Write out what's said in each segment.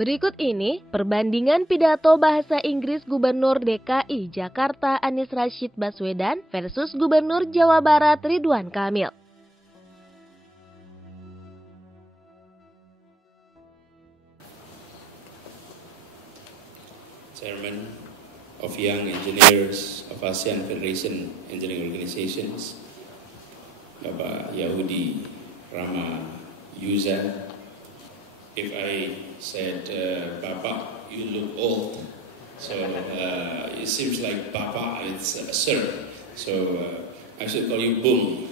Berikut ini perbandingan pidato bahasa Inggris Gubernur DKI Jakarta Anies Rashid Baswedan versus Gubernur Jawa Barat Ridwan Kamil. Chairman of Young Engineers of ASEAN Federation Engineering Organizations, Bapak Yahudi Rama Yuza. If I said, Bapak, you look old, so it seems like Bapak, it's sir, so I should call you Bung.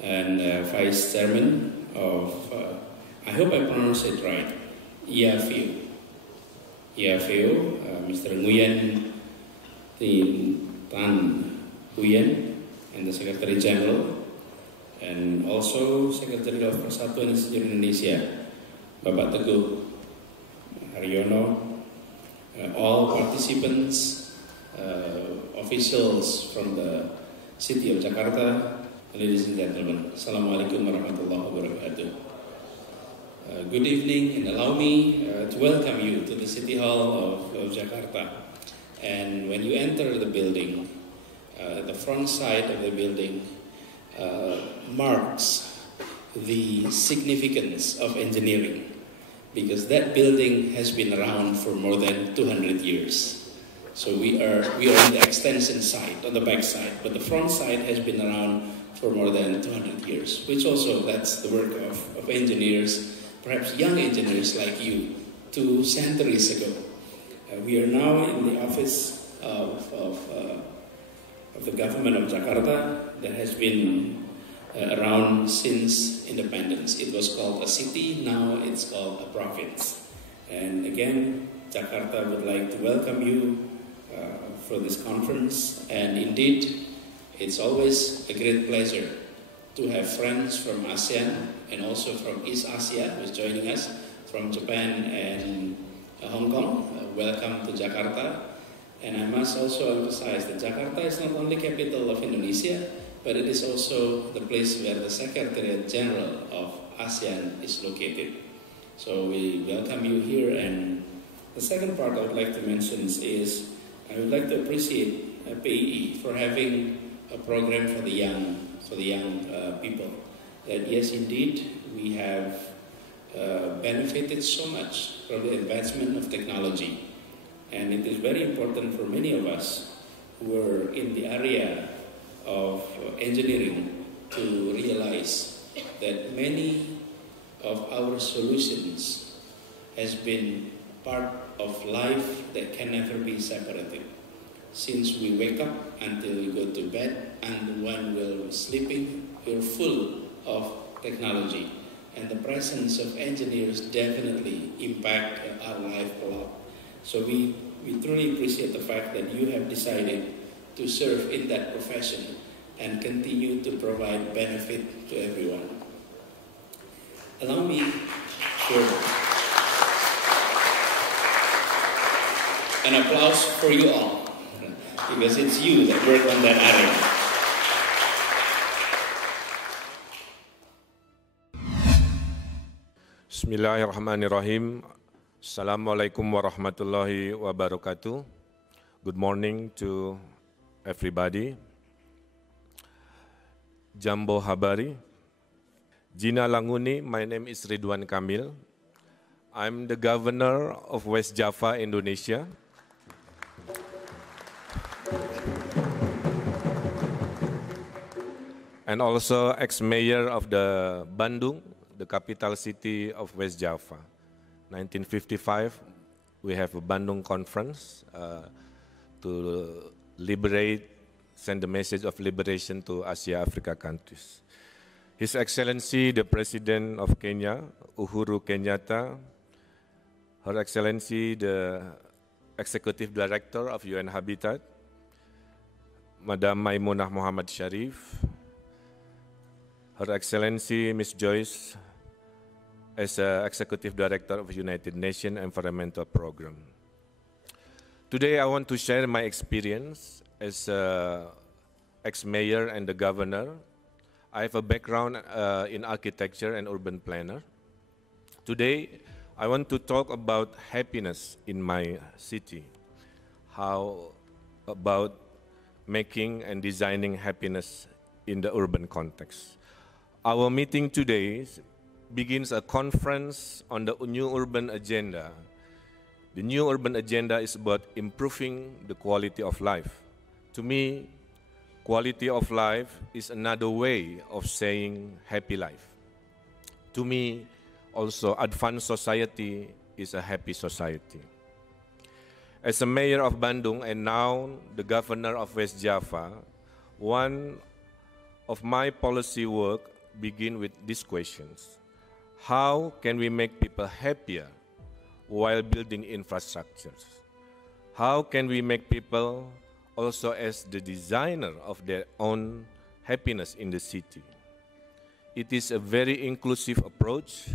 And Vice Chairman of, I hope I pronounce it right, IAFIU, Mr. Nguyen Tan Nguyen, and the Secretary General, and also Secretary of Persatuan Insinyur Indonesia, Bapak Teguh Haryono, all participants, officials from the city of Jakarta, ladies and gentlemen, Assalamualaikum warahmatullahi wabarakatuh. Good evening, and allow me to welcome you to the City Hall of Jakarta. And when you enter the building, the front side of the building marks the significance of engineering, because that building has been around for more than 200 years. So we are on the extension side, on the back side, but the front side has been around for more than 200 years, which also that's the work of engineers, perhaps young engineers like you, 2 centuries ago. We are now in the office of the government of Jakarta that has been around since independence. It was called a city, now it's called a province. And again, Jakarta would like to welcome you for this conference. And indeed, it's always a great pleasure to have friends from ASEAN and also from East Asia who's joining us from Japan and Hong Kong. Welcome to Jakarta. And I must also emphasize that Jakarta is not only capital of Indonesia, but it is also the place where the Secretariat General of ASEAN is located. So we welcome you here. And the second part I would like to mention is I would like to appreciate PII for having a program for the young people. That yes, indeed, we have benefited so much from the advancement of technology. And it is very important for many of us who are in the area of engineering to realize that many of our solutions has been part of life that can never be separated. Since we wake up until we go to bed, and when we're sleeping, we're full of technology. And the presence of engineers definitely impact our life a lot. So we truly appreciate the fact that you have decided to serve in that profession and continue to provide benefit to everyone. Allow me for an applause for you all, because it's you that work on that area. Bismillahirrahmanirrahim. Assalamualaikum warahmatullahi wabarakatuh. Good morning to everybody. Jambo habari. Jina languni, my name is Ridwan Kamil. I'm the governor of West Java, Indonesia. And also ex-mayor of the Bandung, the capital city of West Java. 1955, we have a Bandung conference to send the message of liberation to Asia Africa countries. His Excellency, the President of Kenya, Uhuru Kenyatta, Her Excellency, the Executive Director of UN Habitat, Madam Maimunah Muhammad Sharif, Her Excellency Ms. Joyce, as Executive Director of United Nations Environmental Program. Today I want to share my experience as ex-mayor and the governor. I have a background in architecture and urban planner. Today I want to talk about happiness in my city. How about making and designing happiness in the urban context. Our meeting today begins a conference on the new urban agenda. The new urban agenda is about improving the quality of life. To me, quality of life is another way of saying happy life. To me, also advanced society is a happy society. As a mayor of Bandung and now the governor of West Java, one of my policy work begin with these questions. How can we make people happier while building infrastructures? How can we make people also as the designer of their own happiness in the city? It is a very inclusive approach,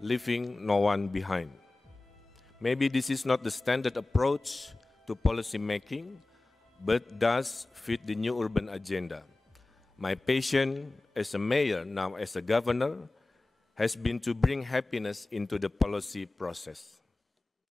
leaving no one behind. Maybe this is not the standard approach to policy making, but does fit the new urban agenda. My passion as a mayor, now as a governor, has been to bring happiness into the policy process.